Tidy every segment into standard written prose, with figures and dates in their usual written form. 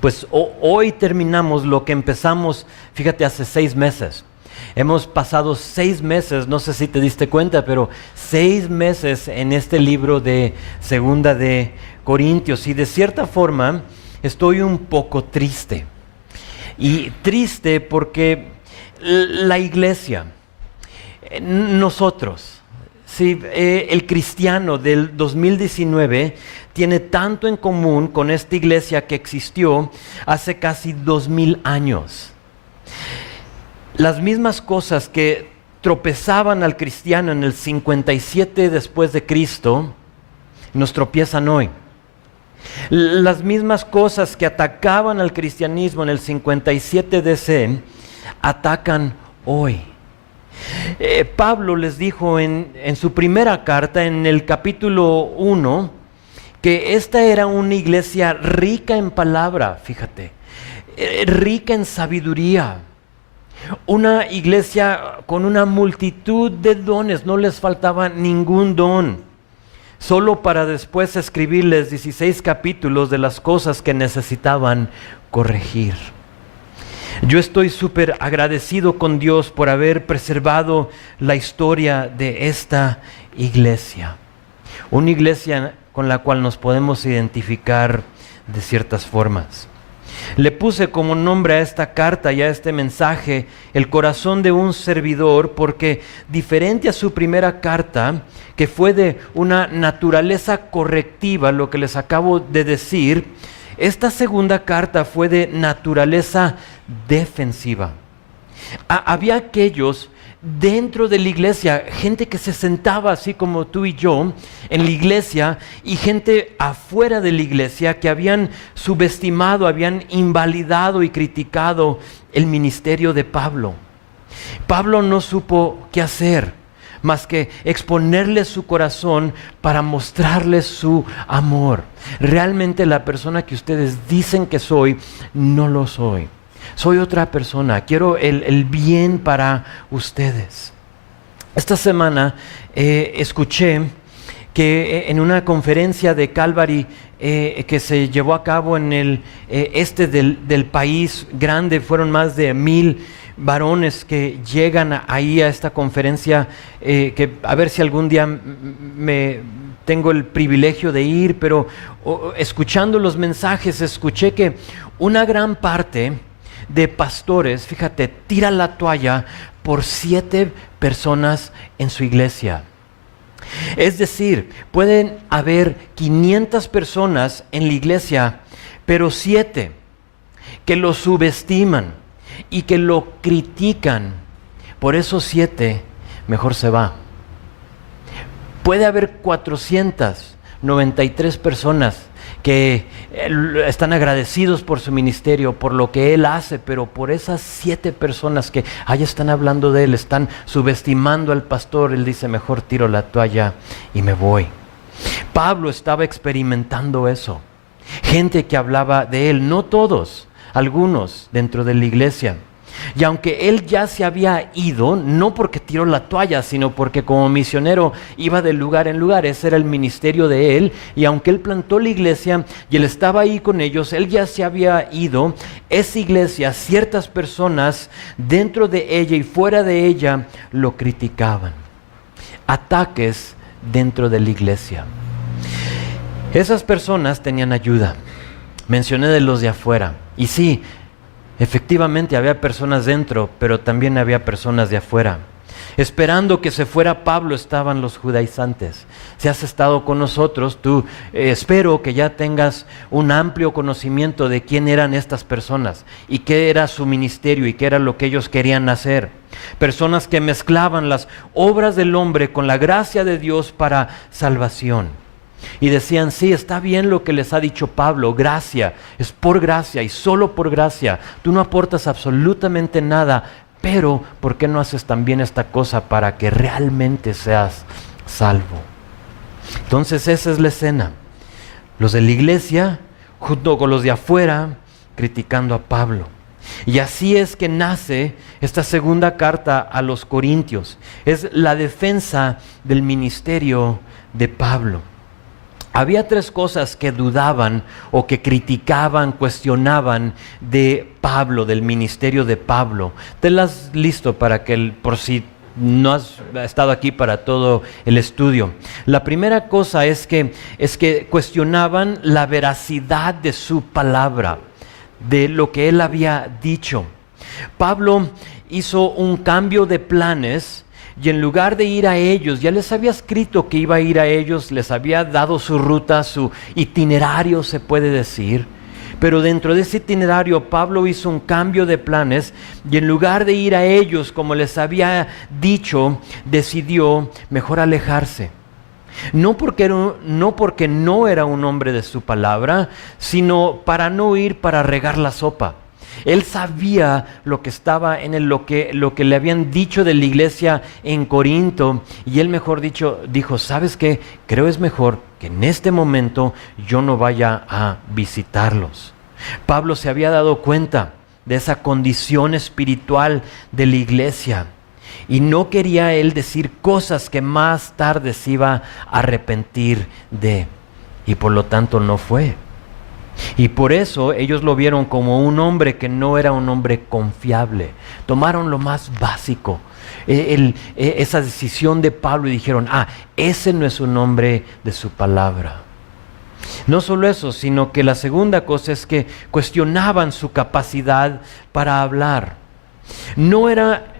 Pues hoy terminamos lo que empezamos, fíjate, hace 6 meses. Hemos pasado 6 meses, no sé si te diste cuenta, pero 6 meses en este libro de Segunda de Corintios. Y de cierta forma estoy un poco triste. Y triste porque la iglesia, nosotros, sí, el cristiano del 2019 tiene tanto en común con esta iglesia que existió hace casi 2000 años. Las mismas cosas que tropezaban al cristiano en el 57 después de Cristo, nos tropiezan hoy. Las mismas cosas que atacaban al cristianismo en el 57 DC, atacan hoy. Pablo les dijo en su primera carta, en el capítulo 1, que esta era una iglesia rica en palabra, fíjate, rica en sabiduría. Una iglesia con una multitud de dones, no les faltaba ningún don. Solo para después escribirles 16 capítulos de las cosas que necesitaban corregir. Yo estoy súper agradecido con Dios por haber preservado la historia de esta iglesia. Una iglesia con la cual nos podemos identificar de ciertas formas. Le puse como nombre a esta carta y a este mensaje el corazón de un servidor, porque diferente a su primera carta, que fue de una naturaleza correctiva, lo que les acabo de decir, esta segunda carta fue de naturaleza defensiva. Había aquellos dentro de la iglesia, gente que se sentaba así como tú y yo en la iglesia, y gente afuera de la iglesia que habían subestimado, habían invalidado y criticado el ministerio de Pablo. Pablo no supo qué hacer más que exponerles su corazón para mostrarles su amor. Realmente la persona que ustedes dicen que soy, no lo soy. Soy otra persona, quiero el bien para ustedes. Esta semana escuché que en una conferencia de Calvary que se llevó a cabo en el este del país grande, fueron más de 1000 varones que llegan ahí a esta conferencia, que a ver si algún día tengo el privilegio de ir, pero escuchando los mensajes escuché que una gran parte de pastores, fíjate, tira la toalla por 7 personas en su iglesia. Es decir, pueden haber 500 personas en la iglesia, pero 7 que lo subestiman y que lo critican. Por esos 7 mejor se va. Puede haber 493 personas que están agradecidos por su ministerio, por lo que él hace, pero por esas 7 personas que allá están hablando de él, están subestimando al pastor, él dice, mejor tiro la toalla y me voy. Pablo estaba experimentando eso. Gente que hablaba de él, no todos, algunos dentro de la iglesia. Y aunque él ya se había ido, no porque tiró la toalla, sino porque como misionero iba de lugar en lugar, ese era el ministerio de él, y aunque él plantó la iglesia y él estaba ahí con ellos, él ya se había ido, esa iglesia, ciertas personas dentro de ella y fuera de ella lo criticaban. Ataques dentro de la iglesia. Esas personas tenían ayuda. Mencioné de los de afuera, y sí, efectivamente había personas dentro, pero también había personas de afuera. Esperando que se fuera Pablo estaban los judaizantes. Si has estado con nosotros, tú espero que ya tengas un amplio conocimiento de quién eran estas personas y qué era su ministerio y qué era lo que ellos querían hacer. Personas que mezclaban las obras del hombre con la gracia de Dios para salvación. Y decían, sí, está bien lo que les ha dicho Pablo, gracia, es por gracia y solo por gracia. Tú no aportas absolutamente nada, pero ¿por qué no haces también esta cosa para que realmente seas salvo? Entonces esa es la escena. Los de la iglesia, junto con los de afuera, criticando a Pablo. Y así es que nace esta segunda carta a los Corintios. Es la defensa del ministerio de Pablo. Había tres cosas que dudaban o que criticaban, cuestionaban de Pablo, del ministerio de Pablo. Te las listo para que, por si no has estado aquí para todo el estudio. La primera cosa es que cuestionaban la veracidad de su palabra, de lo que él había dicho. Pablo hizo un cambio de planes. Y en lugar de ir a ellos, ya les había escrito que iba a ir a ellos, les había dado su ruta, su itinerario se puede decir. Pero dentro de ese itinerario Pablo hizo un cambio de planes y en lugar de ir a ellos como les había dicho, decidió mejor alejarse. No porque no era un hombre de su palabra, sino para no ir para regar la sopa. Él sabía lo que estaba en él, lo que le habían dicho de la iglesia en Corinto, y él dijo, ¿sabes qué? Creo es mejor que en este momento yo no vaya a visitarlos. Pablo se había dado cuenta de esa condición espiritual de la iglesia y no quería él decir cosas que más tarde se iba a arrepentir de, y por lo tanto no fue. Y por eso ellos lo vieron como un hombre que no era un hombre confiable. Tomaron lo más básico, esa decisión de Pablo, y dijeron, ese no es un hombre de su palabra. No solo eso, sino que la segunda cosa es que cuestionaban su capacidad para hablar. No era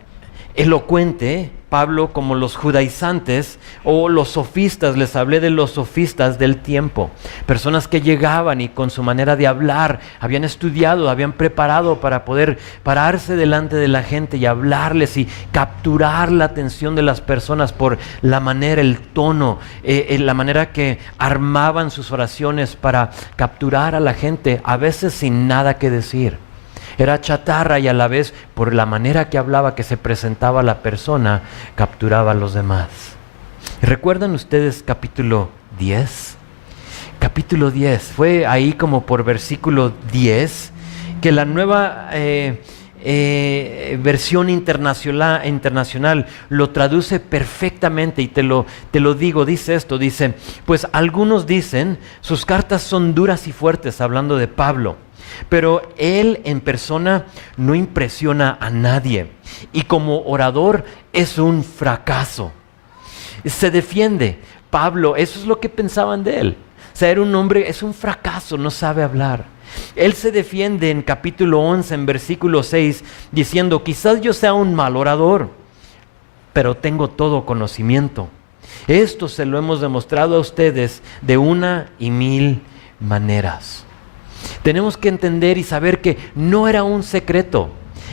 elocuente Pablo como los judaizantes o los sofistas. Les hablé de los sofistas del tiempo, personas que llegaban y con su manera de hablar habían estudiado, habían preparado para poder pararse delante de la gente y hablarles y capturar la atención de las personas por la manera, el tono, la manera que armaban sus oraciones para capturar a la gente, a veces sin nada que decir. Era chatarra y a la vez, por la manera que hablaba, que se presentaba la persona, capturaba a los demás. ¿Recuerdan ustedes capítulo 10? Capítulo 10, fue ahí como por versículo 10, que la nueva versión internacional lo traduce perfectamente, y te lo digo, dice esto, dice, pues algunos dicen, sus cartas son duras y fuertes, hablando de Pablo, pero él en persona no impresiona a nadie y como orador es un fracaso. Se defiende. Pablo, eso es lo que pensaban de él. O sea, era un hombre, es un fracaso, no sabe hablar. Él se defiende en capítulo 11, en versículo 6, diciendo, quizás yo sea un mal orador, pero tengo todo conocimiento. Esto se lo hemos demostrado a ustedes de una y mil maneras. Tenemos que entender y saber que no era un secreto.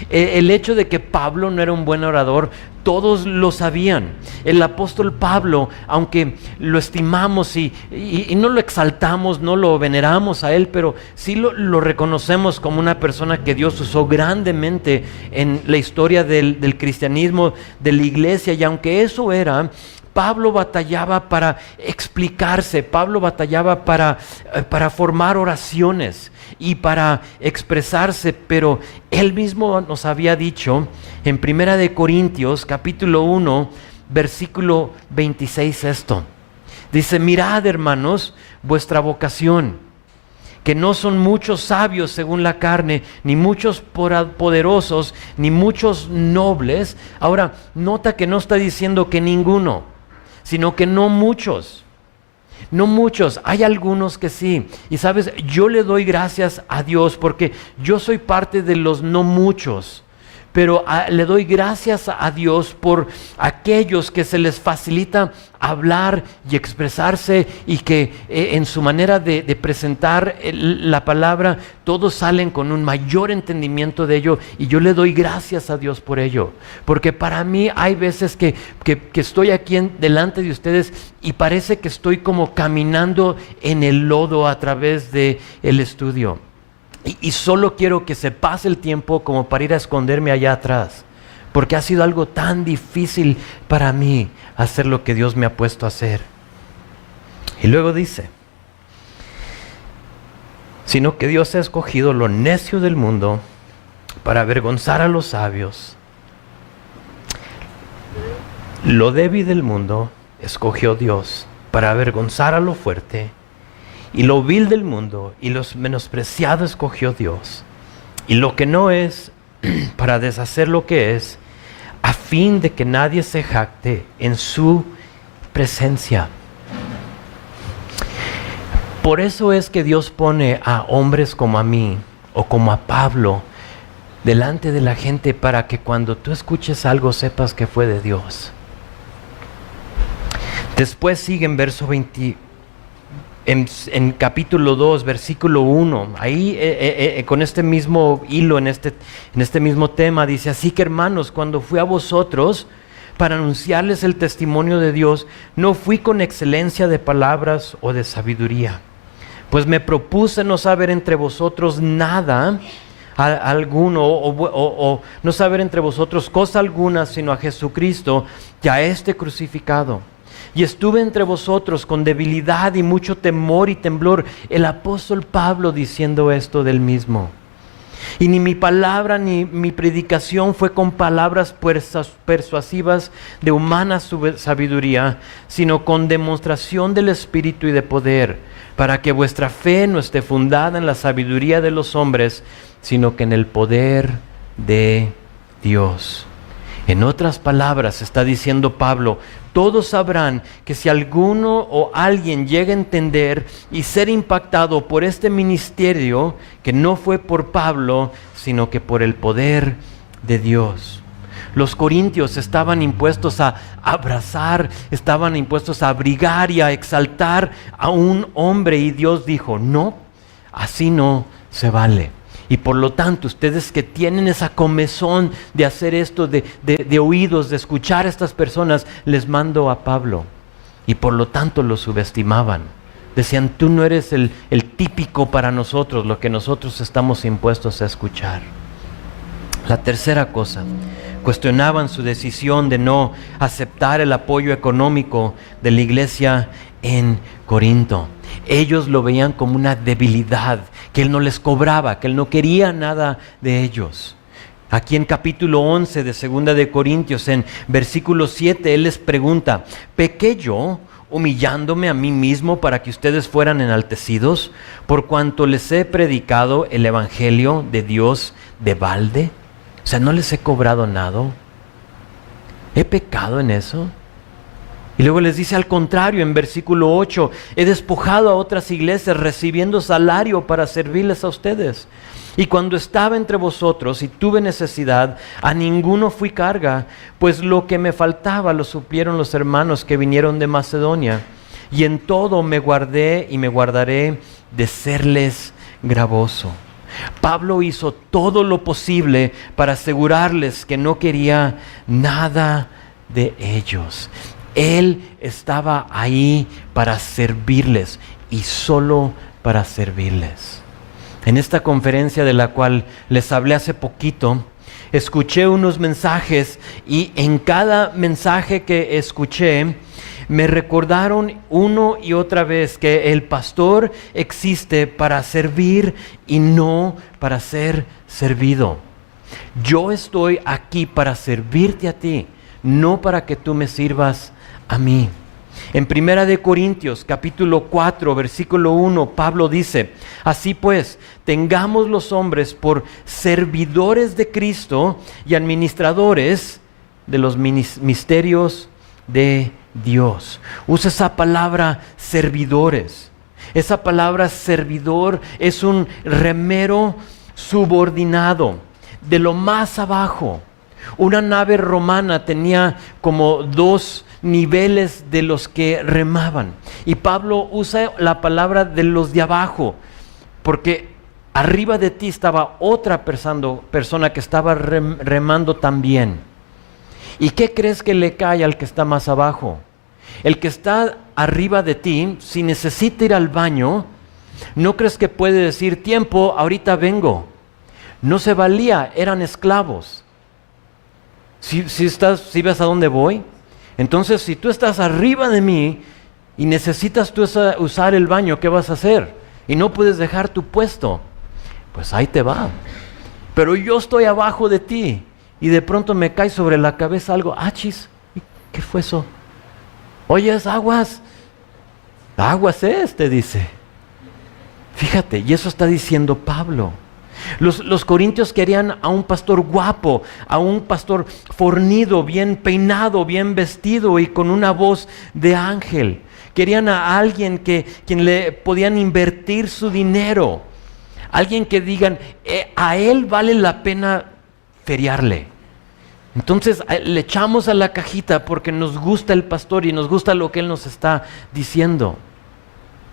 El hecho de que Pablo no era un buen orador, todos lo sabían. El apóstol Pablo, aunque lo estimamos y no lo exaltamos, no lo veneramos a él, pero sí lo reconocemos como una persona que Dios usó grandemente en la historia del cristianismo, de la iglesia, y aunque eso era, Pablo batallaba para explicarse, Pablo batallaba para formar oraciones y para expresarse, pero él mismo nos había dicho en 1 Corintios capítulo 1, versículo 26 esto. Dice, mirad hermanos, vuestra vocación, que no son muchos sabios según la carne, ni muchos poderosos, ni muchos nobles. Ahora, nota que no está diciendo que ninguno, sino que no muchos. No muchos, hay algunos que sí. Y sabes, yo le doy gracias a Dios porque yo soy parte de los no muchos. Pero le doy gracias a Dios por aquellos que se les facilita hablar y expresarse y que en su manera de presentar la palabra, todos salen con un mayor entendimiento de ello, y yo le doy gracias a Dios por ello. Porque para mí hay veces que estoy aquí delante de ustedes y parece que estoy como caminando en el lodo a través del estudio. Y solo quiero que se pase el tiempo como para ir a esconderme allá atrás, porque ha sido algo tan difícil para mí hacer lo que Dios me ha puesto a hacer. Y luego dice, sino que Dios ha escogido lo necio del mundo para avergonzar a los sabios. Lo débil del mundo escogió Dios para avergonzar a lo fuerte, y lo vil del mundo y los menospreciado escogió Dios, y lo que no es, para deshacer lo que es, a fin de que nadie se jacte en su presencia. Por eso es que Dios pone a hombres como a mí o como a Pablo delante de la gente, para que cuando tú escuches algo sepas que fue de Dios. Después sigue en verso 20, en capítulo 2, versículo 1, ahí con este mismo hilo, en este mismo tema, dice: así que, hermanos, cuando fui a vosotros para anunciarles el testimonio de Dios, no fui con excelencia de palabras o de sabiduría, pues me propuse no saber entre vosotros nada alguno, o no saber entre vosotros cosa alguna, sino a Jesucristo y a este crucificado. Y estuve entre vosotros con debilidad y mucho temor y temblor. El apóstol Pablo diciendo esto del mismo. Y ni mi palabra ni mi predicación fue con palabras persuasivas de humana sabiduría, sino con demostración del Espíritu y de poder, para que vuestra fe no esté fundada en la sabiduría de los hombres, sino que en el poder de Dios. En otras palabras, está diciendo Pablo, todos sabrán que si alguno o alguien llega a entender y ser impactado por este ministerio, que no fue por Pablo, sino que por el poder de Dios. Los corintios estaban impuestos a abrazar, estaban impuestos a abrigar y a exaltar a un hombre, y Dios dijo: no, así no se vale. Y por lo tanto, ustedes que tienen esa comezón de hacer esto, de oídos, de escuchar a estas personas, les mando a Pablo. Y por lo tanto lo subestimaban. Decían: tú no eres el típico para nosotros, lo que nosotros estamos impuestos a escuchar. La tercera cosa, cuestionaban su decisión de no aceptar el apoyo económico de la iglesia en Corinto. Ellos lo veían como una debilidad, que él no les cobraba, que él no quería nada de ellos. Aquí en capítulo 11 de 2 de Corintios, en versículo 7, él les pregunta: ¿pequé yo humillándome a mí mismo para que ustedes fueran enaltecidos, por cuanto les he predicado el evangelio de Dios de balde? O sea, ¿no les he cobrado nada? ¿He pecado en eso? Y luego les dice al contrario, en versículo 8, he despojado a otras iglesias recibiendo salario para servirles a ustedes. Y cuando estaba entre vosotros y tuve necesidad, a ninguno fui carga, pues lo que me faltaba lo supieron los hermanos que vinieron de Macedonia. Y en todo me guardé y me guardaré de serles gravoso. Pablo hizo todo lo posible para asegurarles que no quería nada de ellos. Él estaba ahí para servirles y solo para servirles. En esta conferencia de la cual les hablé hace poquito, escuché unos mensajes, y en cada mensaje que escuché me recordaron uno y otra vez que el pastor existe para servir y no para ser servido. Yo estoy aquí para servirte a ti, no para que tú me sirvas a mí. En 1 de Corintios, capítulo 4, versículo 1, Pablo dice: así pues, tengamos los hombres por servidores de Cristo y administradores de los misterios de Dios. Usa esa palabra servidores. Esa palabra servidor es un remero subordinado, de lo más abajo. Una nave romana tenía como 2 niveles de los que remaban. Y Pablo usa la palabra de los de abajo, porque arriba de ti estaba otra persona que estaba remando también. ¿Y qué crees que le cae al que está más abajo? El que está arriba de ti, si necesita ir al baño, ¿no crees que puede decir: tiempo, ahorita vengo? No se valía, eran esclavos. ¿Sí ves a dónde voy? Entonces, si tú estás arriba de mí y necesitas tú usar el baño, ¿qué vas a hacer? Y no puedes dejar tu puesto, pues ahí te va. Pero yo estoy abajo de ti y de pronto me cae sobre la cabeza algo. ¡Achis! ¿Qué fue eso? Oyes, aguas. Aguas te dice. Fíjate, y eso está diciendo Pablo. Los corintios querían a un pastor guapo, a un pastor fornido, bien peinado, bien vestido y con una voz de ángel. Querían a alguien quien le podían invertir su dinero. Alguien que digan, a él vale la pena feriarle. Entonces le echamos a la cajita porque nos gusta el pastor y nos gusta lo que él nos está diciendo.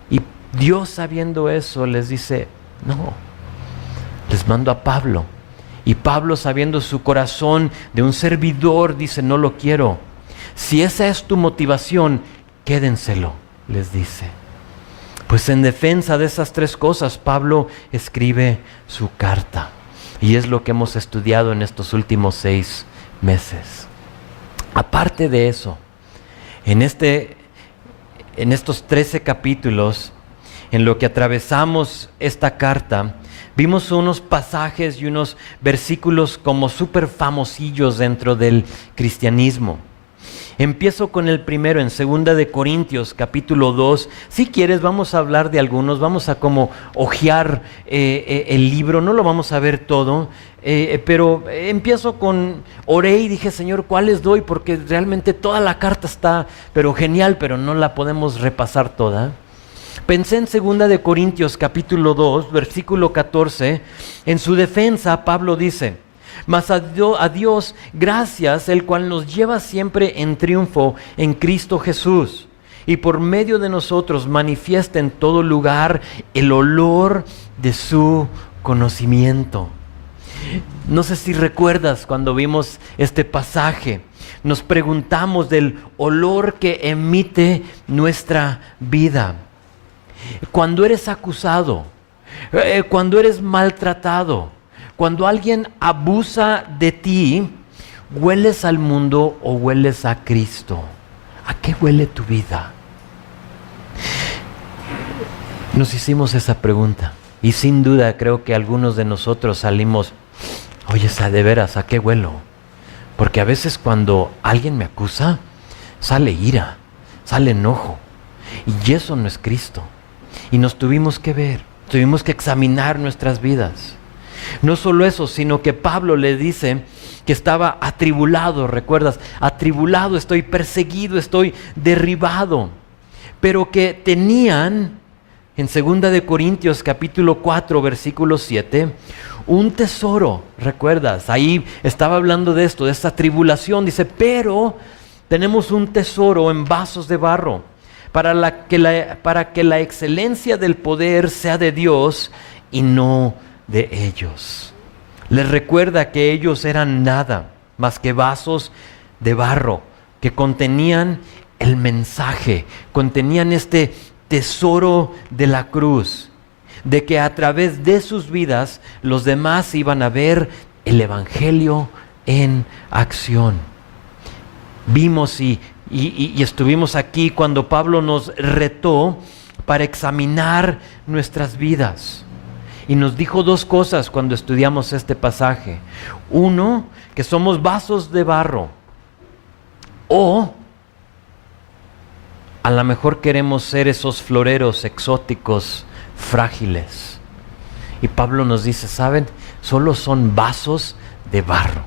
Y Dios, sabiendo eso, les dice, no, les mando a Pablo. Y Pablo, sabiendo su corazón de un servidor, dice, no lo quiero. Si esa es tu motivación, quédenselo, les dice. Pues en defensa de esas tres cosas, Pablo escribe su carta. Y es lo que hemos estudiado en estos últimos 6 meses. Aparte de eso, en estos 13 capítulos, en lo que atravesamos esta carta, vimos unos pasajes y unos versículos como súper famosillos dentro del cristianismo. Empiezo con el primero en 2 de Corintios, capítulo 2. Si quieres, vamos a hablar de algunos, vamos a como hojear el libro, no lo vamos a ver todo, pero empiezo oré y dije, Señor, ¿cuáles doy? Porque realmente toda la carta está, pero genial, pero no la podemos repasar toda. Pensé en 2 de Corintios, capítulo 2, versículo 14, en su defensa Pablo dice, mas a Dios gracias, el cual nos lleva siempre en triunfo en Cristo Jesús, y por medio de nosotros manifiesta en todo lugar el olor de su conocimiento. No sé si recuerdas cuando vimos este pasaje, nos preguntamos del olor que emite nuestra vida. Cuando eres acusado, cuando eres maltratado, cuando alguien abusa de ti, ¿hueles al mundo o hueles a Cristo? ¿A qué huele tu vida? Nos hicimos esa pregunta y sin duda creo que algunos de nosotros salimos, oye, de veras, ¿a qué huelo? Porque a veces cuando alguien me acusa, sale ira, sale enojo, y eso no es Cristo. Y nos tuvimos que ver, tuvimos que examinar nuestras vidas. No solo eso, sino que Pablo le dice que estaba atribulado, ¿recuerdas? Atribulado, estoy perseguido, estoy derribado. Pero que tenían, en 2 de Corintios capítulo 4, versículo 7, un tesoro, ¿recuerdas? Ahí estaba hablando de esto, de esta tribulación. Dice, pero tenemos un tesoro en vasos de barro, para que la excelencia del poder sea de Dios y no de ellos. Les recuerda que ellos eran nada más que vasos de barro que contenían el mensaje, contenían este tesoro de la cruz, de que a través de sus vidas los demás iban a ver el evangelio en acción. Vimos y estuvimos aquí cuando Pablo nos retó para examinar nuestras vidas. Y nos dijo 2 cosas cuando estudiamos este pasaje. Uno, que somos vasos de barro. O a lo mejor queremos ser esos floreros exóticos, frágiles. Y Pablo nos dice, ¿saben? Solo son vasos de barro.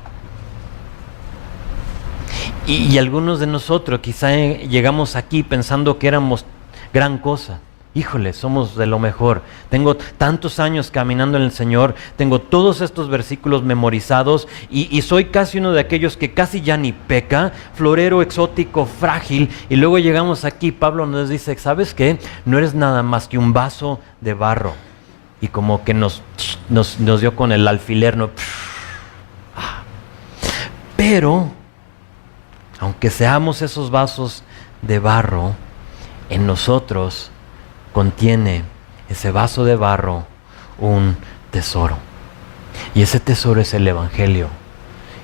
Y algunos de nosotros quizá llegamos aquí pensando que éramos gran cosa. Híjole, somos de lo mejor. Tengo tantos años caminando en el Señor, tengo todos estos versículos memorizados y soy casi uno de aquellos que casi ya ni peca, florero, exótico, frágil. Y luego llegamos aquí, Pablo nos dice, ¿sabes qué? No eres nada más que un vaso de barro. Y como que nos dio con el alfiler, ¿no? Pero, aunque seamos esos vasos de barro, en nosotros contiene ese vaso de barro un tesoro. Y ese tesoro es el evangelio.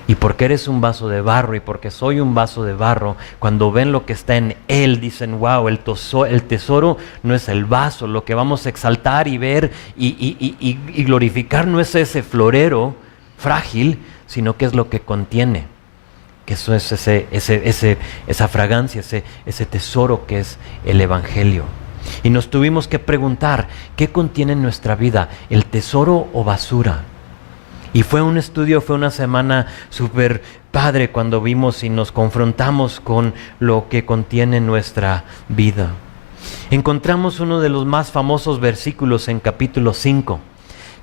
Y porque eres un vaso de barro y porque soy un vaso de barro, cuando ven lo que está en él, dicen, wow, el tesoro no es el vaso. Lo que vamos a exaltar y ver y glorificar no es ese florero frágil, sino que es lo que contiene. Que eso es esa fragancia, ese tesoro que es el evangelio. Y nos tuvimos que preguntar, ¿qué contiene nuestra vida? ¿El tesoro o basura? Y fue un estudio, fue una semana súper padre cuando vimos y nos confrontamos con lo que contiene nuestra vida. Encontramos uno de los más famosos versículos en capítulo 5.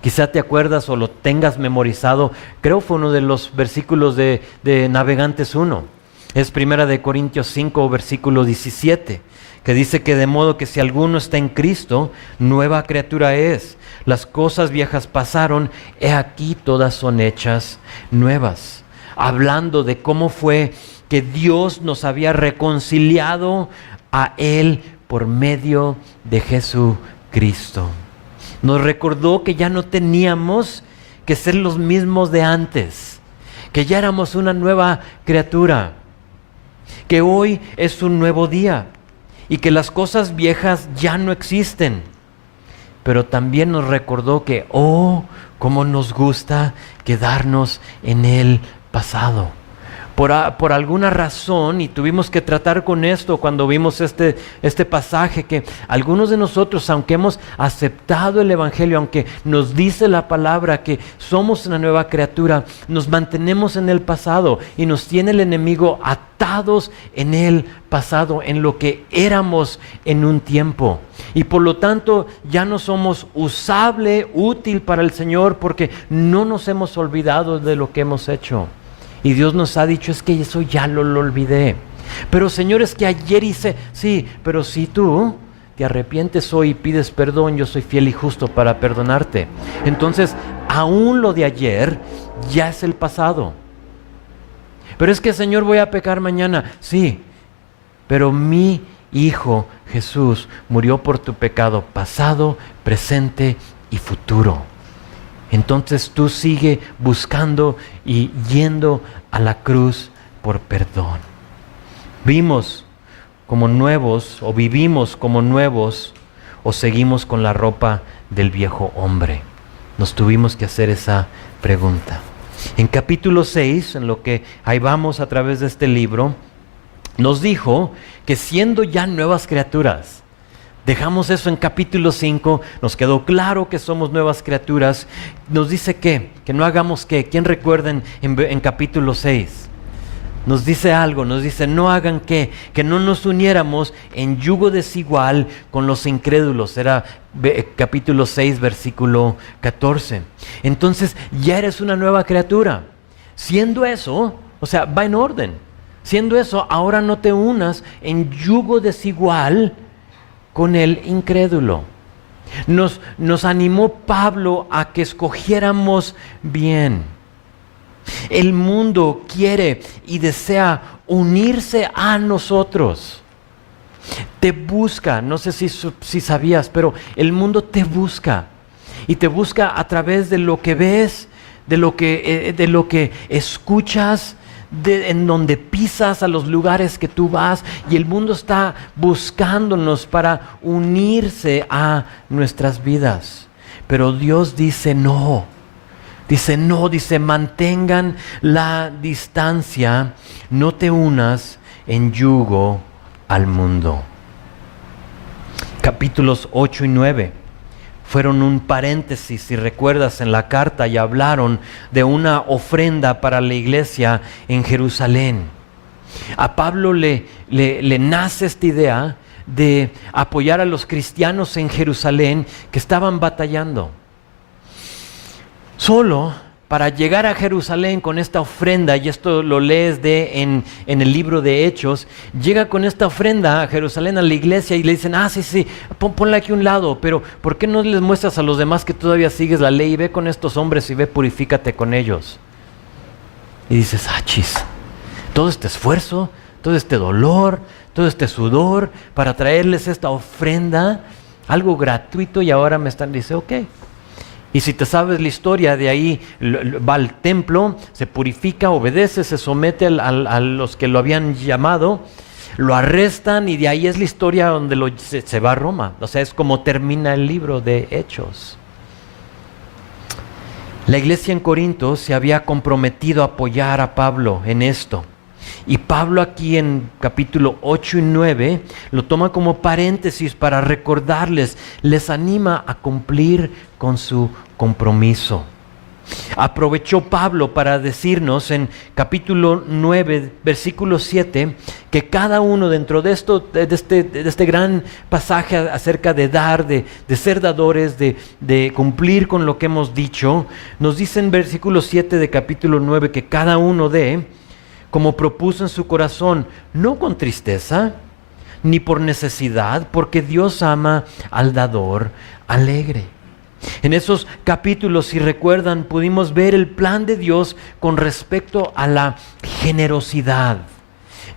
Quizá te acuerdas o lo tengas memorizado. Creo fue uno de los versículos de Navegantes 1. Es 1 Corintios 5, versículo 17. Que dice que de modo que si alguno está en Cristo, nueva criatura es. Las cosas viejas pasaron, he aquí todas son hechas nuevas. Hablando de cómo fue que Dios nos había reconciliado a Él por medio de Jesucristo. Nos recordó que ya no teníamos que ser los mismos de antes, que ya éramos una nueva criatura, que hoy es un nuevo día. Y que las cosas viejas ya no existen. Pero también nos recordó que, cómo nos gusta quedarnos en el pasado. Por alguna razón, y tuvimos que tratar con esto cuando vimos este pasaje, que algunos de nosotros, aunque hemos aceptado el Evangelio, aunque nos dice la palabra que somos una nueva criatura, nos mantenemos en el pasado y nos tiene el enemigo atados en el pasado, en lo que éramos en un tiempo. Y por lo tanto ya no somos útil para el Señor porque no nos hemos olvidado de lo que hemos hecho. Y Dios nos ha dicho, es que eso ya lo olvidé. Pero Señor, es que ayer hice, sí, pero si tú te arrepientes hoy y pides perdón, yo soy fiel y justo para perdonarte. Entonces, aún lo de ayer ya es el pasado. Pero es que Señor, voy a pecar mañana. Sí, pero mi Hijo Jesús murió por tu pecado pasado, presente y futuro. Entonces tú sigue buscando y yendo a la cruz por perdón. Vimos como nuevos o vivimos como nuevos o seguimos con la ropa del viejo hombre. Nos tuvimos que hacer esa pregunta. En capítulo 6, en lo que ahí vamos a través de este libro, nos dijo que siendo ya nuevas criaturas, dejamos eso en capítulo 5, nos quedó claro que somos nuevas criaturas. Nos dice que no hagamos qué. ¿Quién recuerda en capítulo 6? Nos dice algo, nos dice no hagan qué, que no nos uniéramos en yugo desigual con los incrédulos. Era capítulo 6, versículo 14. Entonces ya eres una nueva criatura. Siendo eso, o sea, va en orden. Siendo eso, ahora no te unas en yugo desigual con el incrédulo. Nos animó Pablo a que escogiéramos bien. El mundo quiere y desea unirse a nosotros. Te busca, no sé si sabías, pero el mundo te busca. Y te busca a través de lo que ves, de lo que escuchas, en donde pisas, a los lugares que tú vas, y el mundo está buscándonos para unirse a nuestras vidas. Pero Dios dice no, dice mantengan la distancia, no te unas en yugo al mundo. Capítulos 8 y 9 fueron un paréntesis, si recuerdas, en la carta, y hablaron de una ofrenda para la iglesia en Jerusalén. A Pablo le nace esta idea de apoyar a los cristianos en Jerusalén que estaban batallando. Solo para llegar a Jerusalén con esta ofrenda, y esto lo lees en el libro de Hechos, llega con esta ofrenda a Jerusalén, a la iglesia, y le dicen, sí, ponla aquí a un lado, pero ¿por qué no les muestras a los demás que todavía sigues la ley? Y ve con estos hombres y ve, purifícate con ellos. Y dices, chis, todo este esfuerzo, todo este dolor, todo este sudor para traerles esta ofrenda, algo gratuito, y ahora me están diciendo, ok. Y si te sabes la historia, de ahí va al templo, se purifica, obedece, se somete a los que lo habían llamado, lo arrestan, y de ahí es la historia donde se va a Roma. O sea, es como termina el libro de Hechos. La iglesia en Corinto se había comprometido a apoyar a Pablo en esto. Y Pablo aquí en capítulo 8 y 9 lo toma como paréntesis para recordarles, les anima a cumplir con su compromiso. Aprovechó Pablo para decirnos en capítulo 9, versículo 7, que cada uno dentro de este gran pasaje acerca de dar, de ser dadores, de cumplir con lo que hemos dicho, nos dice en versículo 7 de capítulo 9 que cada uno dé, como propuso en su corazón, no con tristeza, ni por necesidad, porque Dios ama al dador alegre. En esos capítulos, si recuerdan, pudimos ver el plan de Dios con respecto a la generosidad.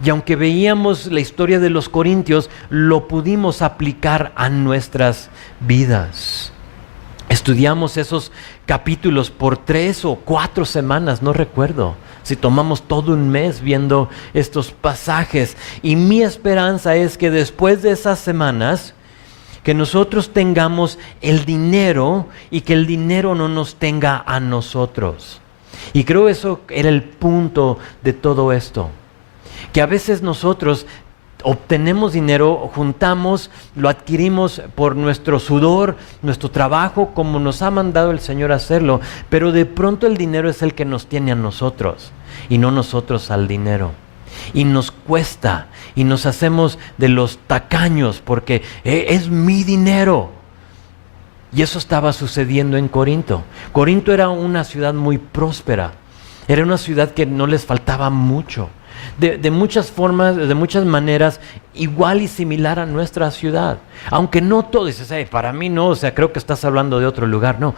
Y aunque veíamos la historia de los corintios, lo pudimos aplicar a nuestras vidas. Estudiamos esos capítulos por 3 o 4 semanas, no recuerdo. Si tomamos todo un mes viendo estos pasajes. Y mi esperanza es que después de esas semanas, que nosotros tengamos el dinero y que el dinero no nos tenga a nosotros. Y creo eso era el punto de todo esto. Que a veces nosotros obtenemos dinero, juntamos, lo adquirimos por nuestro sudor, nuestro trabajo, como nos ha mandado el Señor a hacerlo, pero de pronto el dinero es el que nos tiene a nosotros y no nosotros al dinero. Y nos cuesta y nos hacemos de los tacaños porque es mi dinero. Y eso estaba sucediendo en Corinto. Corinto era una ciudad muy próspera, era una ciudad que no les faltaba mucho. De muchas formas, de muchas maneras, igual y similar a nuestra ciudad. Aunque no todo, dices, para mí no, creo que estás hablando de otro lugar. No,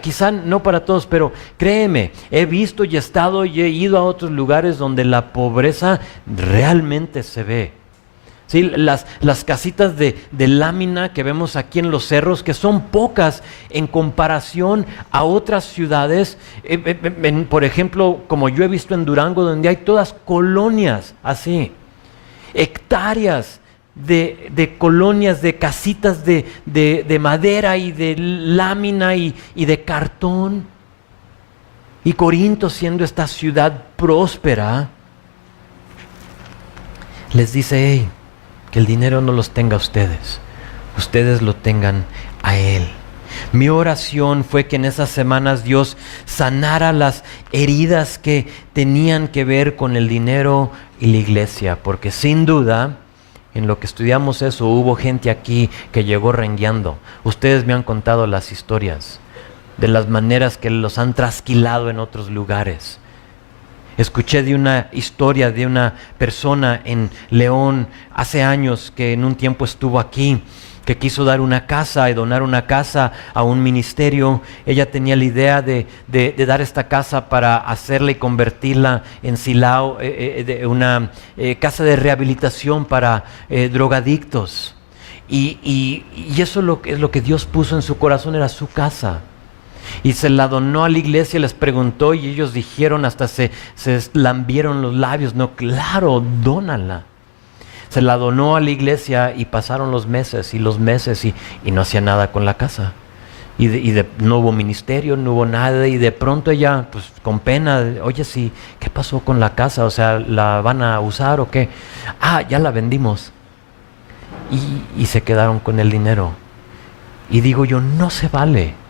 quizá no para todos, pero créeme, he visto y he estado y he ido a otros lugares donde la pobreza realmente se ve. ¿Sí? Las casitas de lámina que vemos aquí en los cerros, que son pocas en comparación a otras ciudades, por ejemplo, como yo he visto en Durango, donde hay todas colonias así, hectáreas de colonias, de casitas de madera y de lámina y de cartón. Y Corinto, siendo esta ciudad próspera, les dice, hey, que el dinero no los tenga a ustedes, ustedes lo tengan a Él. Mi oración fue que en esas semanas Dios sanara las heridas que tenían que ver con el dinero y la iglesia, porque sin duda, en lo que estudiamos eso, hubo gente aquí que llegó rengueando. Ustedes me han contado las historias de las maneras que los han trasquilado en otros lugares. Escuché de una historia de una persona en León hace años que en un tiempo estuvo aquí, que quiso dar una casa y donar una casa a un ministerio. Ella tenía la idea de dar esta casa para hacerla y convertirla en Silao, una casa de rehabilitación para drogadictos. Y eso es lo que Dios puso en su corazón, era su casa. Y se la donó a la iglesia, les preguntó y ellos dijeron, hasta se lambieron los labios, no, claro, dónala. Se la donó a la iglesia y pasaron los meses y no hacía nada con la casa. No hubo ministerio, no hubo nada, y de pronto ella, pues con pena, oye, sí, ¿qué pasó con la casa? ¿La van a usar o qué? Ya la vendimos. Y se quedaron con el dinero. Y digo yo, no se vale.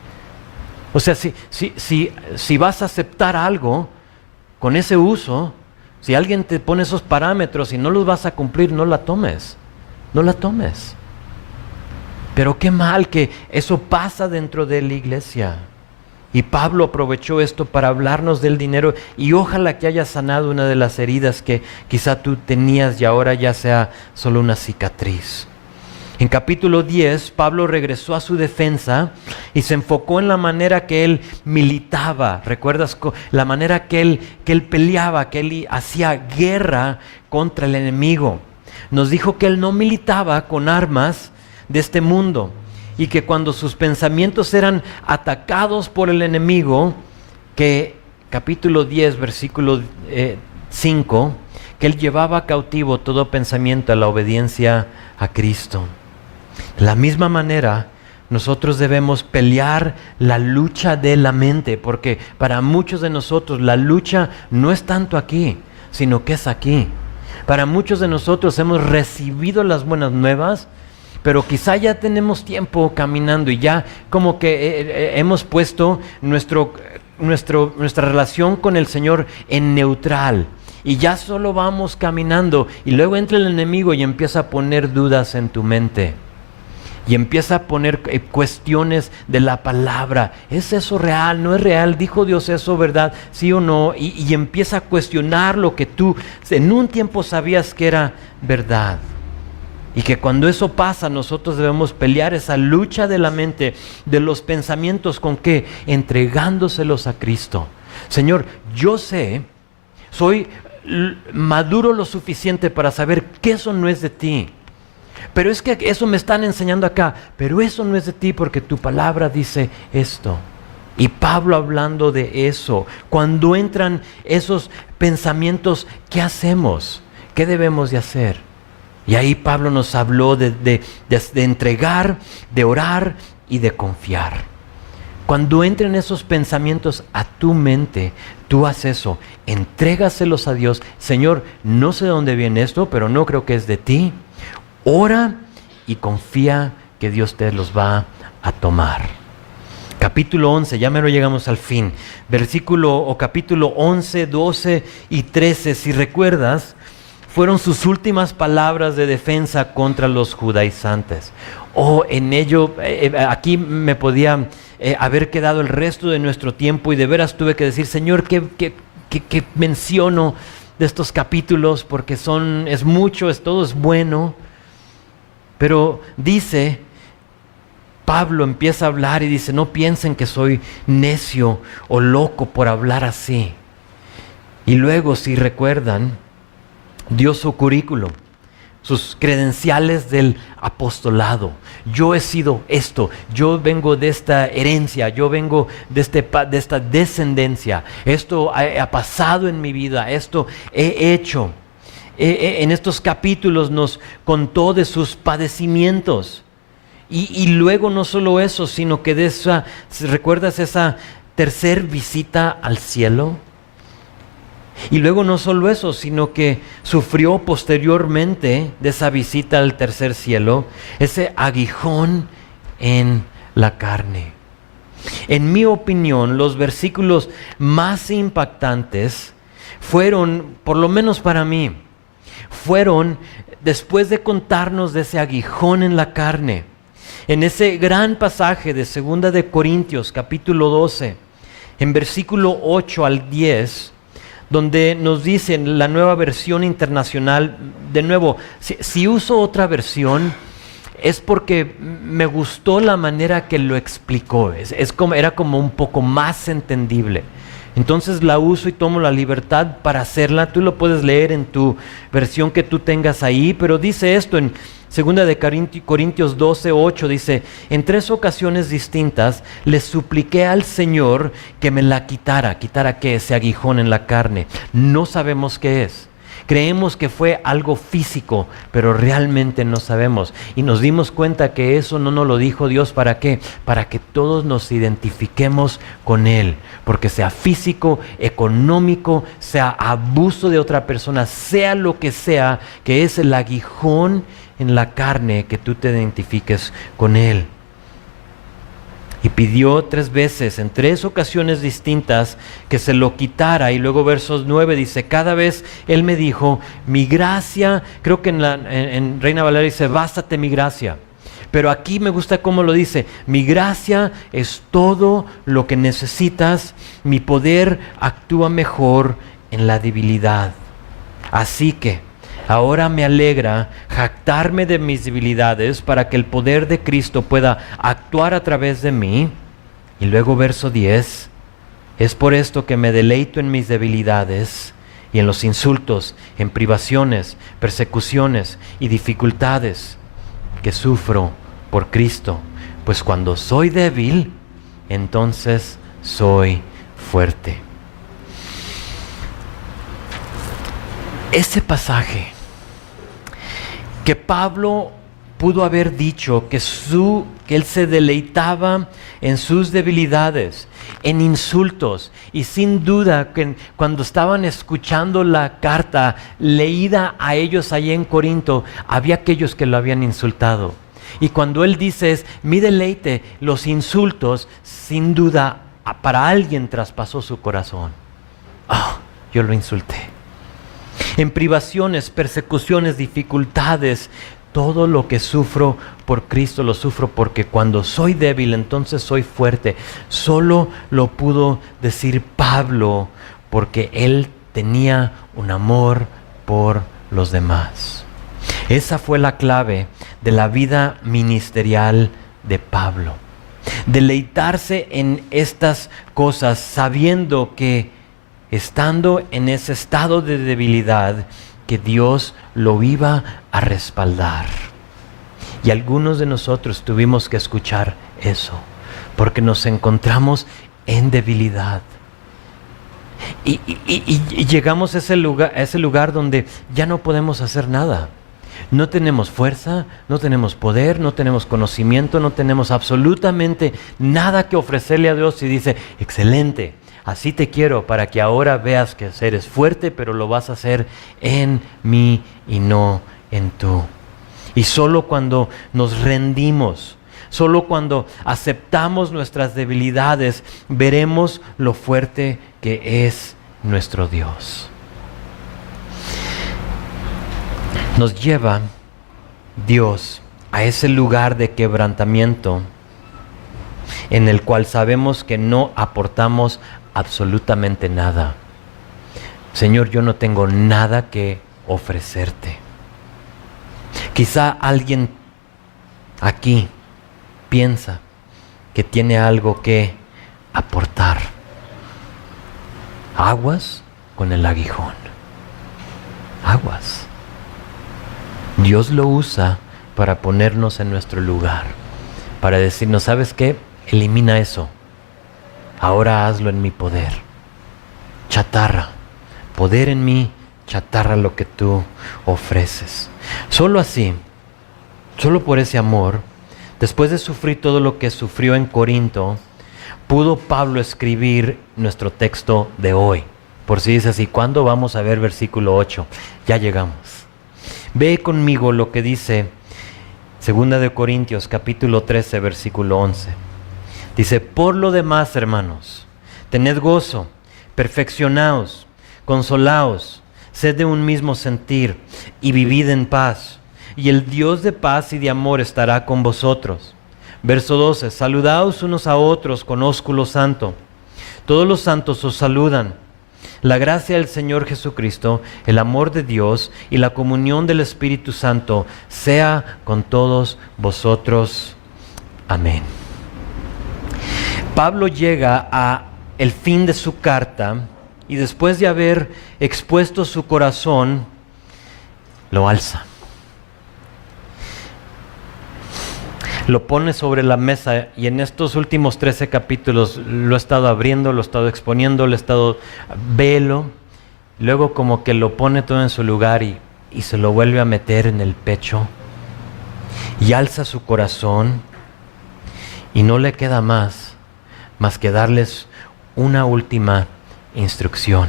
Si vas a aceptar algo con ese uso, si alguien te pone esos parámetros y no los vas a cumplir, no la tomes. No la tomes. Pero qué mal que eso pasa dentro de la iglesia. Y Pablo aprovechó esto para hablarnos del dinero, y ojalá que haya sanado una de las heridas que quizá tú tenías y ahora ya sea solo una cicatriz. En capítulo 10, Pablo regresó a su defensa y se enfocó en la manera que él militaba. ¿Recuerdas? La manera que él peleaba, que él hacía guerra contra el enemigo. Nos dijo que él no militaba con armas de este mundo, y que cuando sus pensamientos eran atacados por el enemigo, que capítulo 10, versículo 5, que él llevaba cautivo todo pensamiento a la obediencia a Cristo. De la misma manera, nosotros debemos pelear la lucha de la mente, porque para muchos de nosotros la lucha no es tanto aquí, sino que es aquí. Para muchos de nosotros hemos recibido las buenas nuevas, pero quizá ya tenemos tiempo caminando y ya como que hemos puesto nuestra relación con el Señor en neutral. Y ya solo vamos caminando y luego entra el enemigo y empieza a poner dudas en tu mente. Y empieza a poner cuestiones de la palabra. ¿Es eso real? ¿No es real? ¿Dijo Dios eso, verdad? ¿Sí o no? Y empieza a cuestionar lo que tú en un tiempo sabías que era verdad. Y que cuando eso pasa, nosotros debemos pelear esa lucha de la mente, de los pensamientos, ¿con qué? Entregándoselos a Cristo. Señor, yo sé, soy maduro lo suficiente para saber que eso no es de ti. Pero es que eso me están enseñando acá, pero eso no es de ti porque tu palabra dice esto. Y Pablo hablando de eso, cuando entran esos pensamientos, ¿qué hacemos? ¿Qué debemos de hacer? Y ahí Pablo nos habló de entregar, de orar y de confiar. Cuando entren esos pensamientos a tu mente, tú haces eso, entrégaselos a Dios. Señor, no sé de dónde viene esto, pero no creo que es de ti. Ora y confía que Dios te los va a tomar. Capítulo 11, ya mero llegamos al fin. Capítulo 11, 12 y 13, si recuerdas, fueron sus últimas palabras de defensa contra los judaizantes. En ello, aquí me podía haber quedado el resto de nuestro tiempo y de veras tuve que decir, Señor, ¿qué menciono de estos capítulos? Porque es mucho, todo es bueno. Pero Pablo empieza a hablar y dice, no piensen que soy necio o loco por hablar así. Y luego, si recuerdan, dio su currículum, sus credenciales del apostolado. Yo he sido esto, yo vengo de esta herencia, yo vengo de esta descendencia. Esto ha pasado en mi vida, esto he hecho. En estos capítulos nos contó de sus padecimientos. Y luego no solo eso, sino que ¿recuerdas esa tercer visita al cielo? Y luego no solo eso, sino que sufrió posteriormente de esa visita al tercer cielo, ese aguijón en la carne. En mi opinión, los versículos más impactantes fueron, por lo menos para mí, después de contarnos de ese aguijón en la carne, en ese gran pasaje de 2 de Corintios, capítulo 12, en versículo 8 al 10, donde nos dice en la Nueva Versión Internacional, de nuevo, si uso otra versión, es porque me gustó la manera que lo explicó, era como un poco más entendible. Entonces la uso y tomo la libertad para hacerla. Tú lo puedes leer en tu versión que tú tengas ahí, pero dice esto en 2 de Corintios 12, 8, dice, en 3 ocasiones distintas le supliqué al Señor que me la quitara ¿qué? Ese aguijón en la carne. No sabemos qué es. Creemos que fue algo físico, pero realmente no sabemos. Y nos dimos cuenta que eso no nos lo dijo Dios. ¿Para qué? Para que todos nos identifiquemos con Él. Porque sea físico, económico, sea abuso de otra persona, sea lo que sea, que es el aguijón en la carne, que tú te identifiques con Él. Y pidió 3 veces, en 3 ocasiones distintas, que se lo quitara. Y luego versos 9 dice, cada vez Él me dijo, mi gracia, creo que en Reina Valera dice, bástate mi gracia. Pero aquí me gusta cómo lo dice, mi gracia es todo lo que necesitas, mi poder actúa mejor en la debilidad. Así que ahora me alegra jactarme de mis debilidades para que el poder de Cristo pueda actuar a través de mí. Y luego verso 10, es por esto que me deleito en mis debilidades y en los insultos, en privaciones, persecuciones y dificultades que sufro por Cristo. Pues cuando soy débil, entonces soy fuerte. Ese pasaje que Pablo pudo haber dicho que él se deleitaba en sus debilidades, en insultos, y sin duda que cuando estaban escuchando la carta leída a ellos allí en Corinto, había aquellos que lo habían insultado. Y cuando él dice es mi deleite, los insultos, sin duda, para alguien traspasó su corazón. Yo lo insulté. En privaciones, persecuciones, dificultades, todo lo que sufro por Cristo lo sufro porque cuando soy débil, entonces soy fuerte. Solo lo pudo decir Pablo porque él tenía un amor por los demás. Esa fue la clave de la vida ministerial de Pablo. Deleitarse en estas cosas sabiendo que estando en ese estado de debilidad, que Dios lo iba a respaldar. Y algunos de nosotros tuvimos que escuchar eso, porque nos encontramos en debilidad. Y llegamos a ese lugar donde ya no podemos hacer nada. No tenemos fuerza, no tenemos poder, no tenemos conocimiento, no tenemos absolutamente nada que ofrecerle a Dios. Y dice, excelente, así te quiero para que ahora veas que eres fuerte, pero lo vas a hacer en mí y no en tú. Y solo cuando nos rendimos, solo cuando aceptamos nuestras debilidades, veremos lo fuerte que es nuestro Dios. Nos lleva Dios a ese lugar de quebrantamiento en el cual sabemos que no aportamos absolutamente nada. Señor, yo no tengo nada que ofrecerte. Quizá alguien aquí piensa que tiene algo que aportar. Aguas con el aguijón. Aguas. Dios lo usa para ponernos en nuestro lugar, para decirnos, ¿sabes qué? Elimina eso. Ahora hazlo en mi poder. Chatarra. Poder en mí, chatarra lo que tú ofreces. Solo así, solo por ese amor, después de sufrir todo lo que sufrió en Corinto, pudo Pablo escribir nuestro texto de hoy. Por si dice así, ¿cuándo vamos a ver versículo 8? Ya llegamos. Ve conmigo lo que dice 2 de Corintios capítulo 13 versículo 11. Dice, por lo demás, hermanos, tened gozo, perfeccionaos, consolaos, sed de un mismo sentir y vivid en paz. Y el Dios de paz y de amor estará con vosotros. Verso 12, saludaos unos a otros con ósculo santo. Todos los santos os saludan. La gracia del Señor Jesucristo, el amor de Dios y la comunión del Espíritu Santo sea con todos vosotros. Amén. Pablo llega a el fin de su carta y después de haber expuesto su corazón, lo alza. Lo pone sobre la mesa y en estos últimos 13 capítulos lo he estado abriendo, lo he estado exponiendo, lo he estado velo. Luego como que lo pone todo en su lugar y se lo vuelve a meter en el pecho. Y alza su corazón y no le queda más que darles una última instrucción.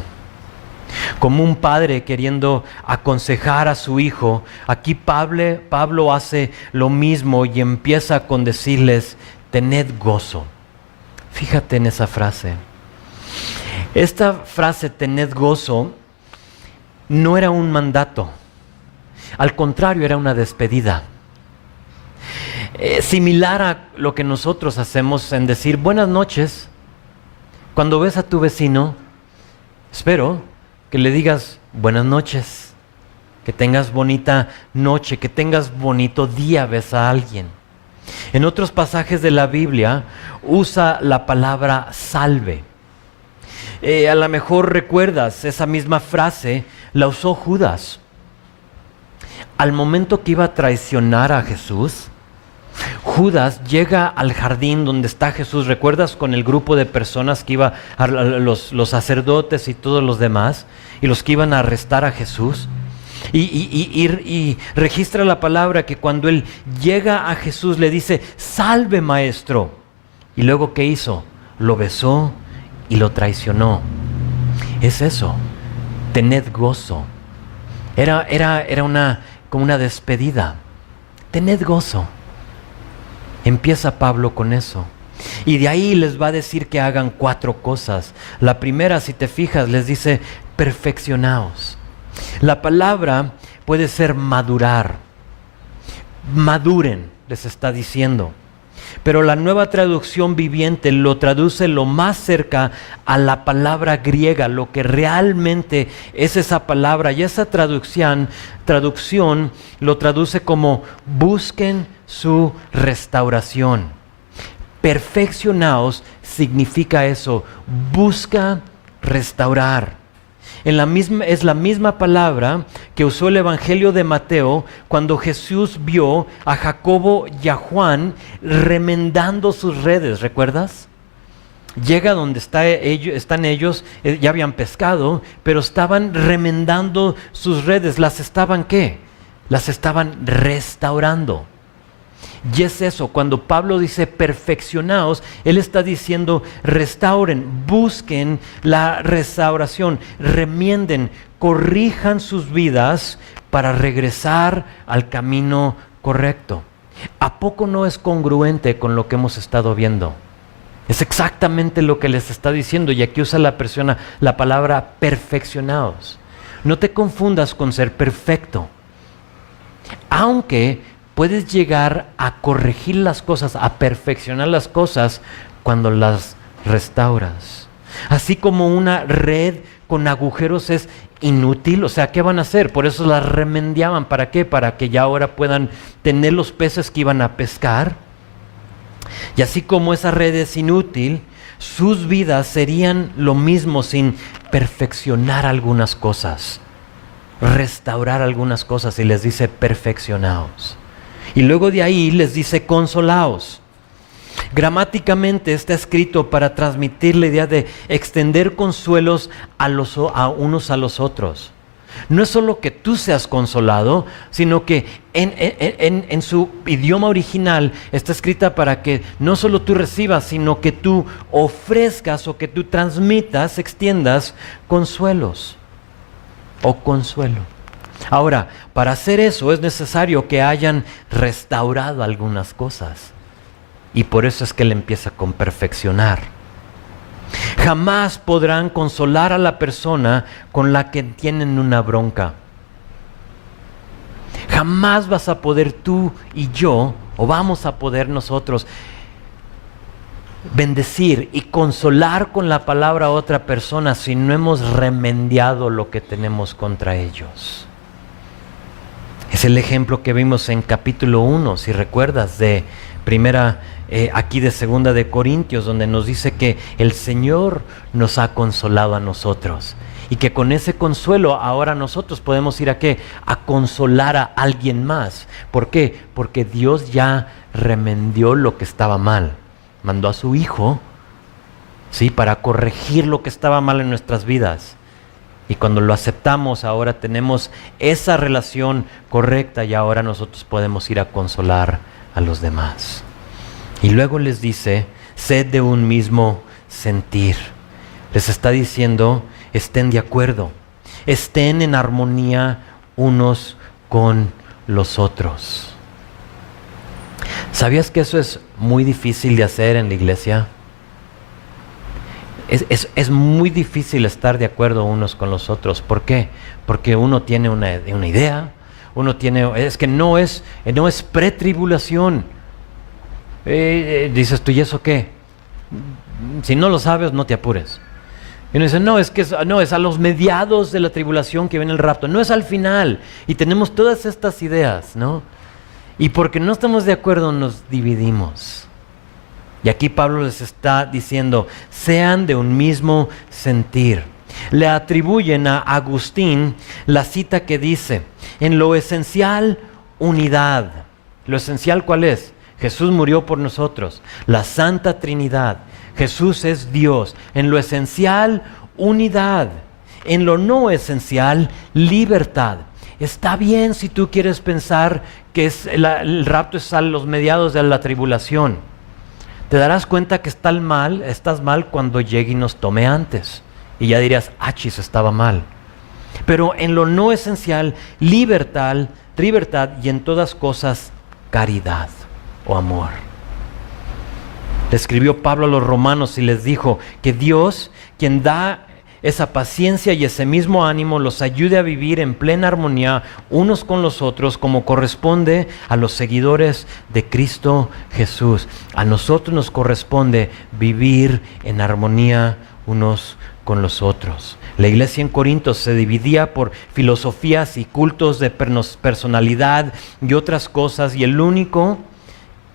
Como un padre queriendo aconsejar a su hijo, aquí Pablo hace lo mismo y empieza con decirles, tened gozo. Fíjate en esa frase. Esta frase, tened gozo, no era un mandato. Al contrario, era una despedida. Similar a lo que nosotros hacemos en decir buenas noches. Cuando ves a tu vecino, espero que le digas buenas noches, que tengas bonita noche, que tengas bonito día, ves a alguien. En otros pasajes de la Biblia usa la palabra salve. A lo mejor recuerdas esa misma frase, la usó Judas. Al momento que iba a traicionar a Jesús, Judas llega al jardín donde está Jesús. ¿Recuerdas con el grupo de personas que iba, los sacerdotes y todos los demás, y los que iban a arrestar a Jesús? Y registra la palabra que cuando él llega a Jesús le dice, salve maestro. Y luego ¿qué hizo? Lo besó y lo traicionó. Es eso, tened gozo. Era como una despedida. Tened gozo. Empieza Pablo con eso. Y de ahí les va a decir que hagan 4 cosas. La primera, si te fijas, les dice, perfeccionaos. La palabra puede ser madurar. Maduren, les está diciendo. Pero la Nueva Traducción Viviente lo traduce lo más cerca a la palabra griega, lo que realmente es esa palabra. Y esa traducción lo traduce como busquen su restauración. Perfeccionaos significa eso, busca restaurar. Es la misma palabra que usó el Evangelio de Mateo cuando Jesús vio a Jacobo y a Juan remendando sus redes, ¿recuerdas? Llega donde están ellos, ya habían pescado, pero estaban remendando sus redes. ¿Las estaban qué? Las estaban restaurando. Y es eso, cuando Pablo dice perfeccionaos, él está diciendo restauren, busquen la restauración, remienden, corrijan sus vidas para regresar al camino correcto. ¿A poco no es congruente con lo que hemos estado viendo? Es exactamente lo que les está diciendo, y aquí usa la palabra perfeccionaos. No te confundas con ser perfecto, aunque puedes llegar a corregir las cosas, a perfeccionar las cosas cuando las restauras. Así como una red con agujeros es inútil, o sea, ¿qué van a hacer? Por eso las remendeaban. ¿Para qué? Para que ya ahora puedan tener los peces que iban a pescar. Y así como esa red es inútil, sus vidas serían lo mismo sin perfeccionar algunas cosas, restaurar algunas cosas, y les dice perfeccionaos. Y luego de ahí les dice consolaos. Gramáticamente está escrito para transmitir la idea de extender consuelos a unos a los otros. No es solo que tú seas consolado, sino que en su idioma original está escrita para que no solo tú recibas, sino que tú ofrezcas o que tú transmitas, extiendas consuelos o consuelo. Ahora, para hacer eso es necesario que hayan restaurado algunas cosas. Y por eso es que él empieza con perfeccionar. Jamás podrán consolar a la persona con la que tienen una bronca. Jamás vas a poder tú y yo, o vamos a poder nosotros, bendecir y consolar con la palabra a otra persona si no hemos remediado lo que tenemos contra ellos. Es el ejemplo que vimos en capítulo 1, si recuerdas, de aquí de 2 de Corintios, donde nos dice que el Señor nos ha consolado a nosotros y que con ese consuelo ahora nosotros podemos ir a consolar a alguien más. ¿Por qué? Porque Dios ya remedió lo que estaba mal. Mandó a su Hijo, ¿sí?, para corregir lo que estaba mal en nuestras vidas. Y cuando lo aceptamos, ahora tenemos esa relación correcta y ahora nosotros podemos ir a consolar a los demás. Y luego les dice, sed de un mismo sentir. Les está diciendo, estén de acuerdo, estén en armonía unos con los otros. ¿Sabías que eso es muy difícil de hacer en la iglesia? Es muy difícil estar de acuerdo unos con los otros. ¿Por qué? Porque uno tiene una idea, es que no es pretribulación. Dices tú, ¿y eso qué? Si no lo sabes, no te apures. Y uno dice, no, es a los mediados de la tribulación que viene el rapto, no es al final. Y tenemos todas estas ideas, ¿no? Y porque no estamos de acuerdo nos dividimos. Y aquí Pablo les está diciendo, sean de un mismo sentir. Le atribuyen a Agustín la cita que dice, en lo esencial, unidad. ¿Lo esencial cuál es? Jesús murió por nosotros. La Santa Trinidad. Jesús es Dios. En lo esencial, unidad. En lo no esencial, libertad. está bien si tú quieres pensar que el rapto es a los mediados de la tribulación. Te darás cuenta que estás mal cuando llegue y nos tome antes. Y ya dirías, achis, estaba mal. Pero en lo no esencial, libertad y en todas cosas, caridad o amor. Le escribió Pablo a los romanos y les dijo que Dios, quien da esa paciencia y ese mismo ánimo, los ayude a vivir en plena armonía unos con los otros, como corresponde a los seguidores de Cristo Jesús. A nosotros nos corresponde vivir en armonía unos con los otros. La iglesia en Corinto se dividía por filosofías y cultos de personalidad y otras cosas, y el único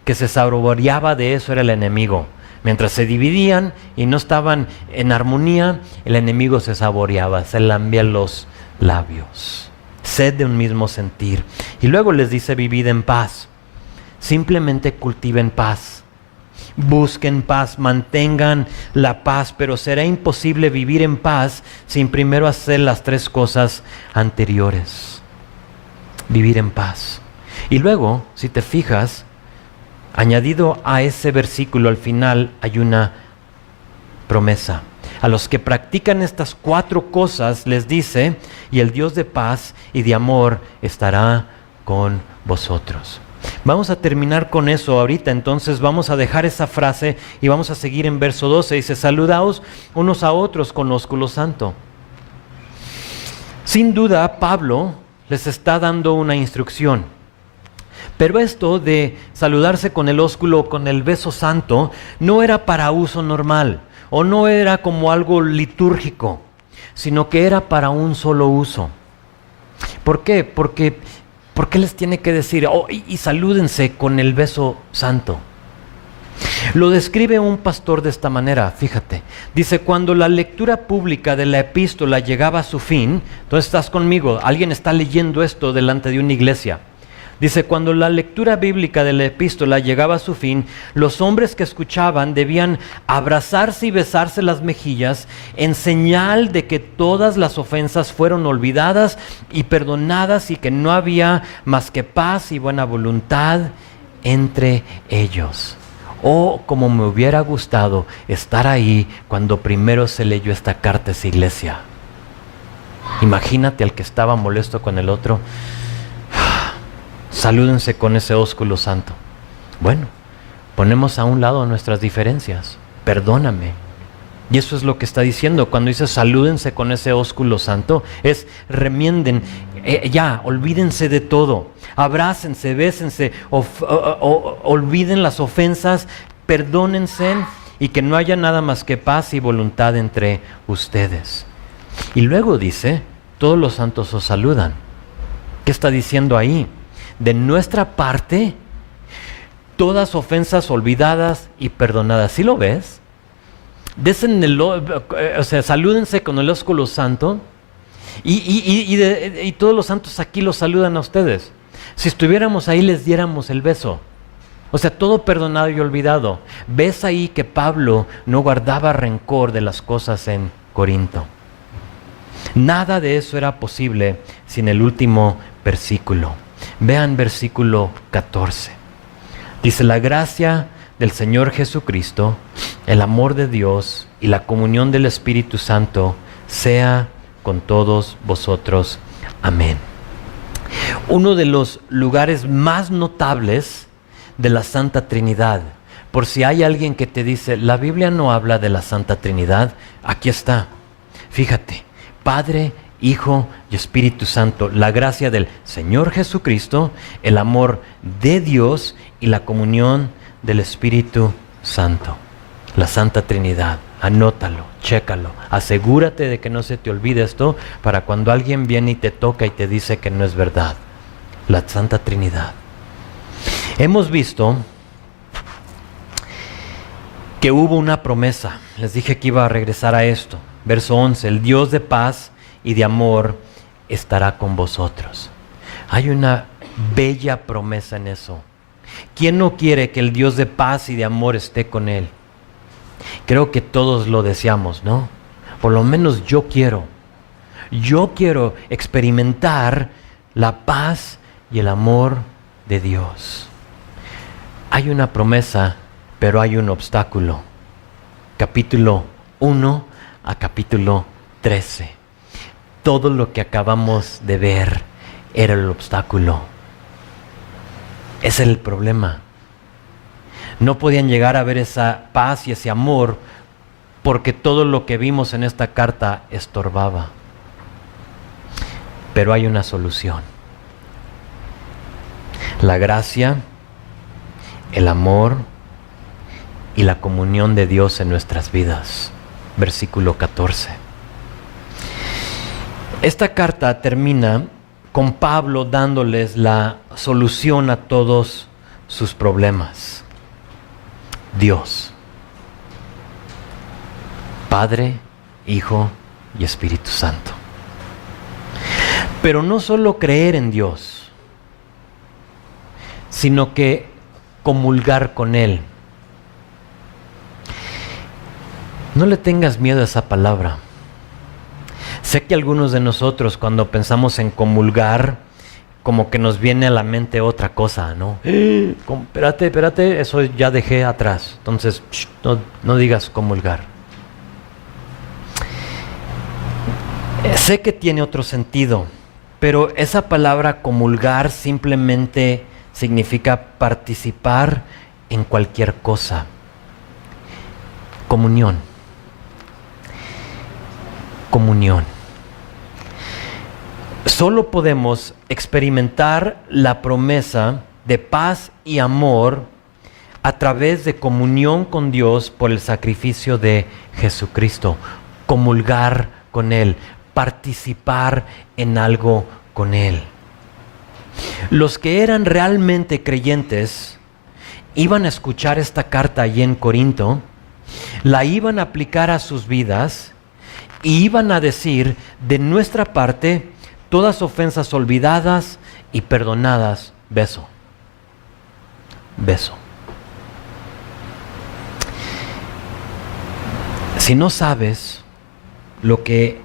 que se saboreaba de eso era el enemigo. Mientras se dividían y no estaban en armonía, el enemigo se saboreaba, se lambía los labios. Sed de un mismo sentir. Y luego les dice: vivid en paz. Simplemente cultiven paz. Busquen paz, mantengan la paz, pero será imposible vivir en paz sin primero hacer las 3 cosas anteriores. Vivir en paz. Y luego, si te fijas, añadido a ese versículo al final hay una promesa. A los que practican estas 4 cosas les dice: y el Dios de paz y de amor estará con vosotros. Vamos a terminar con eso ahorita, entonces vamos a dejar esa frase y vamos a seguir en verso 12. Dice: saludaos unos a otros con ósculo santo. Sin duda, Pablo les está dando una instrucción. Pero esto de saludarse con el ósculo, con el beso santo, no era para uso normal, o no era como algo litúrgico, sino que era para un solo uso. ¿Por qué? ¿Por qué les tiene que decir, y salúdense con el beso santo? Lo describe un pastor de esta manera, fíjate. Dice: cuando la lectura pública de la epístola llegaba a su fin, entonces estás conmigo, alguien está leyendo esto delante de una iglesia. Dice: cuando la lectura bíblica de la epístola llegaba a su fin, los hombres que escuchaban debían abrazarse y besarse las mejillas en señal de que todas las ofensas fueron olvidadas y perdonadas y que no había más que paz y buena voluntad entre ellos. Oh, como me hubiera gustado estar ahí cuando primero se leyó esta carta a esa iglesia. Imagínate al que estaba molesto con el otro. Salúdense con ese ósculo santo. Bueno, ponemos a un lado nuestras diferencias. Perdóname. Y eso es lo que está diciendo cuando dice salúdense con ese ósculo santo. Es remienden, olvídense de todo. Abrácense, bésense, olviden las ofensas, perdónense y que no haya nada más que paz y voluntad entre ustedes. Y luego dice: todos los santos os saludan. ¿Qué está diciendo ahí? De nuestra parte, todas ofensas olvidadas y perdonadas. ¿Sí lo ves? Salúdense con el ósculo santo y todos los santos aquí los saludan a ustedes. Si estuviéramos ahí les diéramos el beso. O sea, todo perdonado y olvidado. Ves ahí que Pablo no guardaba rencor de las cosas en Corinto. Nada de eso era posible sin el último versículo. Vean versículo 14. Dice: la gracia del Señor Jesucristo, el amor de Dios y la comunión del Espíritu Santo sea con todos vosotros. Amén. Uno de los lugares más notables de la Santa Trinidad. Por si hay alguien que te dice, la Biblia no habla de la Santa Trinidad, aquí está. Fíjate, Padre, Hijo y Espíritu Santo, la gracia del Señor Jesucristo, el amor de Dios y la comunión del Espíritu Santo. La Santa Trinidad, anótalo, chécalo, asegúrate de que no se te olvide esto para cuando alguien viene y te toca y te dice que no es verdad. La Santa Trinidad. Hemos visto que hubo una promesa. Les dije que iba a regresar a esto. Verso 11, el Dios de paz y de amor estará con vosotros. Hay una bella promesa en eso. ¿Quién no quiere que el Dios de paz y de amor esté con él? Creo que todos lo deseamos, ¿no? Por lo menos yo quiero experimentar la paz y el amor de Dios. Hay una promesa, pero hay un obstáculo. Capítulo 1 a capítulo 13. Todo lo que acabamos de ver era el obstáculo. Ese es el problema. No podían llegar a ver esa paz y ese amor porque todo lo que vimos en esta carta estorbaba. Pero hay una solución. La gracia, el amor y la comunión de Dios en nuestras vidas. Versículo 14. Esta carta termina con Pablo dándoles la solución a todos sus problemas. Dios, Padre, Hijo y Espíritu Santo. Pero no solo creer en Dios, sino que comulgar con Él. No le tengas miedo a esa palabra. Sé que algunos de nosotros cuando pensamos en comulgar, como que nos viene a la mente otra cosa, ¿no? Espérate, eso ya dejé atrás. Entonces, no digas comulgar. Sé que tiene otro sentido, pero esa palabra comulgar simplemente significa participar en cualquier cosa. Comunión. Comunión. Solo podemos experimentar la promesa de paz y amor a través de comunión con Dios por el sacrificio de Jesucristo. Comulgar con Él, participar en algo con Él. Los que eran realmente creyentes iban a escuchar esta carta allí en Corinto, la iban a aplicar a sus vidas y iban a decir de nuestra parte todas ofensas olvidadas y perdonadas, beso. Beso. Si no sabes lo que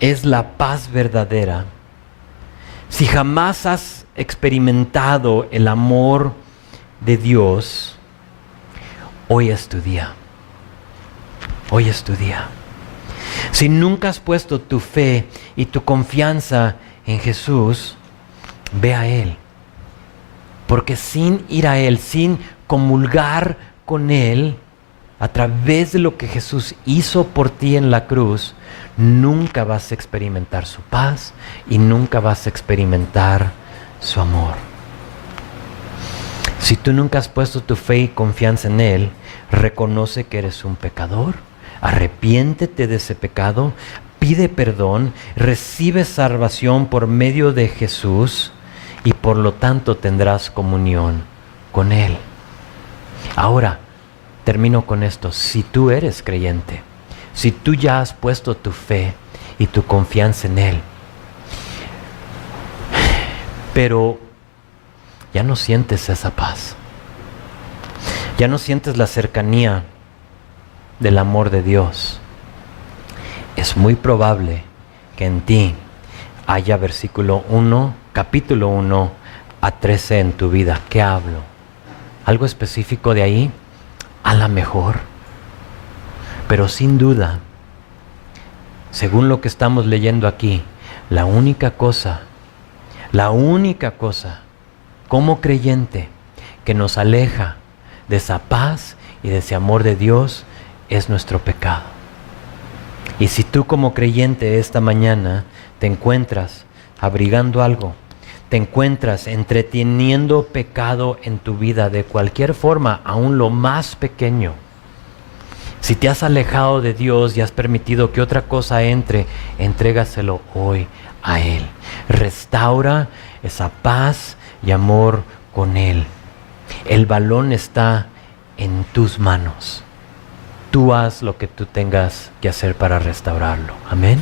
es la paz verdadera, si jamás has experimentado el amor de Dios, hoy es tu día. Hoy es tu día. Si nunca has puesto tu fe y tu confianza en Jesús, ve a Él. Porque sin ir a Él, sin comulgar con Él, a través de lo que Jesús hizo por ti en la cruz, nunca vas a experimentar su paz y nunca vas a experimentar su amor. Si tú nunca has puesto tu fe y confianza en Él, reconoce que eres un pecador, arrepiéntete de ese pecado, pide perdón, recibe salvación por medio de Jesús y por lo tanto tendrás comunión con Él. Ahora, termino con esto. Si tú eres creyente, si tú ya has puesto tu fe y tu confianza en Él, pero ya no sientes esa paz, ya no sientes la cercanía del amor de Dios, es muy probable que en ti haya versículo 1, capítulo 1 a 13 en tu vida. ¿Qué hablo? ¿Algo específico de ahí? A lo mejor. Pero sin duda, según lo que estamos leyendo aquí, la única cosa como creyente que nos aleja de esa paz y de ese amor de Dios es nuestro pecado. Y si tú como creyente esta mañana te encuentras abrigando algo, te encuentras entreteniendo pecado en tu vida de cualquier forma, aún lo más pequeño, si te has alejado de Dios y has permitido que otra cosa entre, entrégaselo hoy a Él. Restaura esa paz y amor con Él. El balón está en tus manos. Tú haz lo que tú tengas que hacer para restaurarlo. Amén.